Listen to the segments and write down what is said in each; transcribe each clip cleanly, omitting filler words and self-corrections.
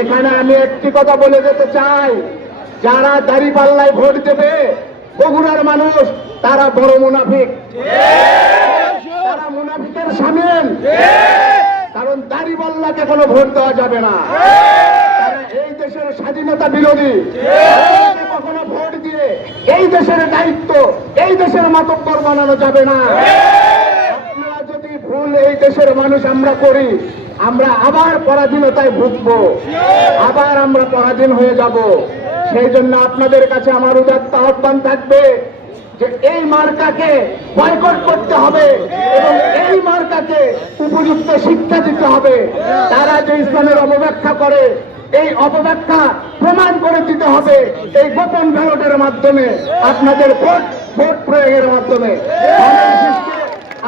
এখানে আমি একটি কথা বলে যেতে চাই, যারা দাঁড়িপাল্লায় ভোট দেবে বগুড়ার মানুষ তারা বড় মুনাফিক, তারা মুনাফিকের শামিল। কারণ দাঁড়িপাল্লাকে কোনো ভোট দেওয়া যাবে না, তারা এই দেশের স্বাধীনতা বিরোধী। কখনো ভোট দিয়ে এই দেশের দায়িত্ব এই দেশের মাতব্বর বানানো যাবে না। আপনারা যদি ভুল এই দেশের মানুষ আমরা করি, আমরা আবার পরাধীনতায় ভুগবো, আবার আমরা পরাধীন হয়ে যাব। সেই জন্য আপনাদের কাছে আমার উদাত্ত আহ্বান থাকবে যে এই মার্কাকে বয়কট করতে হবে এবং এই মার্কাকে উপযুক্ত শিক্ষা দিতে হবে। তারা যে ইসলামের অপব্যাখ্যা করে, এই অপব্যাখ্যা প্রমাণ করে দিতে হবে এই গোপন ব্যালটের মাধ্যমে, আপনাদের ভোট প্রয়োগের মাধ্যমে।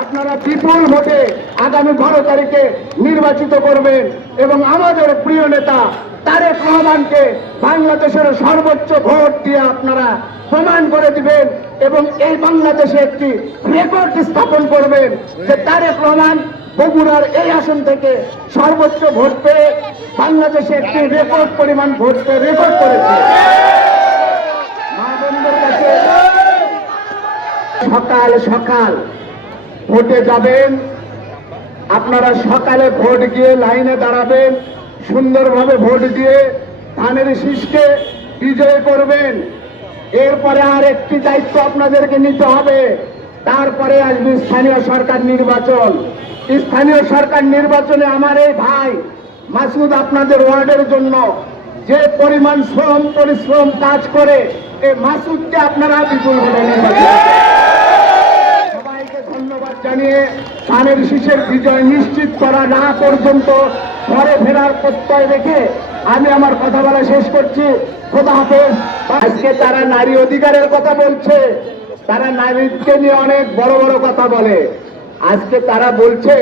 আপনারা বিপুল ভোটে আগামী 12 তারিখে নির্বাচিত করবেন এবং আমাদের প্রিয় নেতা তারেক রহমানকে বাংলাদেশের সর্বোচ্চ ভোট দিয়ে আপনারা প্রমাণ করে দিবেন এবং এই বাংলাদেশে একটি রেকর্ড স্থাপন করবেন যে তারেক রহমান বগুড়ার এই আসন থেকে সর্বোচ্চ ভোট পেয়ে বাংলাদেশে একটি রেকর্ড পরিমাণ ভোট পেয়ে রেকর্ড করেছে। মা বোনদের কাছে সকাল সকাল ভোটে যাবেন, আপনারা সকালে ভোট গিয়ে লাইনে দাঁড়াবেন, সুন্দরভাবে ভোট দিয়ে ধানের শীষকে বিজয় করবেন। এরপরে আর একটি দায়িত্ব আপনাদেরকে নিতে হবে, তারপরে আসবে স্থানীয় সরকার নির্বাচন। স্থানীয় সরকার নির্বাচনে আমার এই ভাই মাসুদ আপনাদের ওয়ার্ডের জন্য যে পরিমাণ শ্রম পরিশ্রম কাজ করে, এই মাসুদকে আপনারা বিপুলভাবে নির্বাচন ধন্যবাদ জানিয়ে ধানের শীষের বিজয় নিশ্চিত করা না পর্যন্ত ঘরে ফেরার প্রত্যয় রেখে আমি আমার কথা বলা শেষ করছি। খোদা হাফেজ। আজকে তারা নারী অধিকারের কথা বলছে, তারা নারীকে নিয়ে অনেক বড় বড় কথা বলে। আজকে তারা বলছে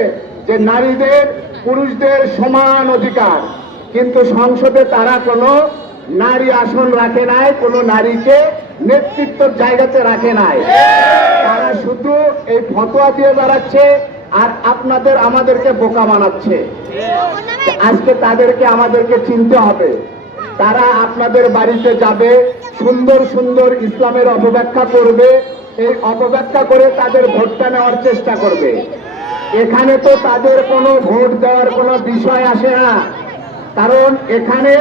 যে নারীদের পুরুষদের সমান অধিকার, কিন্তু সংসদে তারা কোনো নারী আসন রাখে নাই, কোনো নারীকে নেতৃত্বের জায়গাতে রাখে নাই। তারা শুধু এই ফতোয়া দিয়ে বেড়াচ্ছে আর আপনাদের আমাদেরকে বোকা বানাচ্ছে। আজকে তাদেরকে আমাদেরকে চিনতে হবে। তারা আপনাদের বাড়িতে যাবে, সুন্দর সুন্দর ইসলামের অপব্যাখ্যা করবে, এই অপব্যাখ্যা করে তাদের ভোটটা নেওয়ার চেষ্টা করবে। এখানে তো তাদের কোনো ভোট দেওয়ার কোনো বিষয় আসে না, কারণ এখানে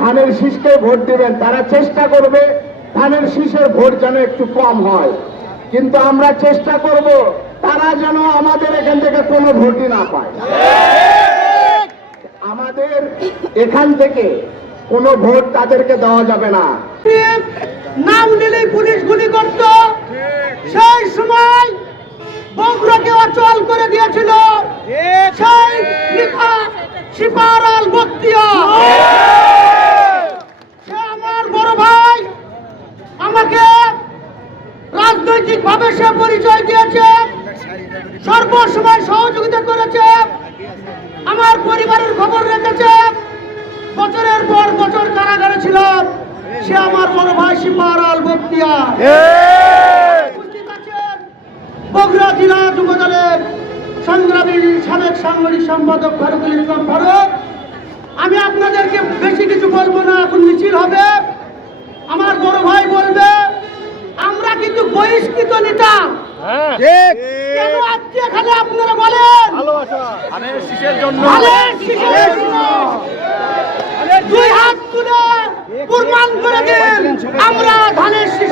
ধানের শীষকে ভোট দিবেন। তারা চেষ্টা করবে ধানের শীষের ভোট যেন একটু কম হয়, কিন্তু আমরা চেষ্টা করব তারা যেন আমাদের এখান থেকে কোনো ভোটই না পায়। আমাদের এখান থেকে কোনো ভোট তাদেরকে দেওয়া যাবে না। নাম নিলেই পুলিশ গুলি করত, সেই সময় বগুড়াকে অচল করে দিয়েছিল সেই লিখা শিপার আল বখতিয়া। সে আমার বড় ভাই, আমাকে রাজনৈতিক ভাবে সে পরিচয় দিয়েছে, সর্বসময় সহযোগিতা করেছে, আমার পরিবারের খবর রেখেছে। বছরের পর বছর কারাগারে ছিলাম, সে আমার বড় ভাই শিপার আল বখতিয়া। বগুড়া জেলা যুবদলের সংগ্রামী সাবেক সাংগঠনিক সম্পাদক ফারুকুল ইসলাম ফারুক। আমি আপনাদেরকে বেশি কিছু বলবো না, এখন মিছিল হবে, আমার বড় ভাই বলবে। আমরা কিন্তু বহিষ্কৃত নেতা, কেন আজকে এখানে আপনারা বলেন দুই হাত তুলে প্রমাণ করে দিন আমরা ধানের শীষ।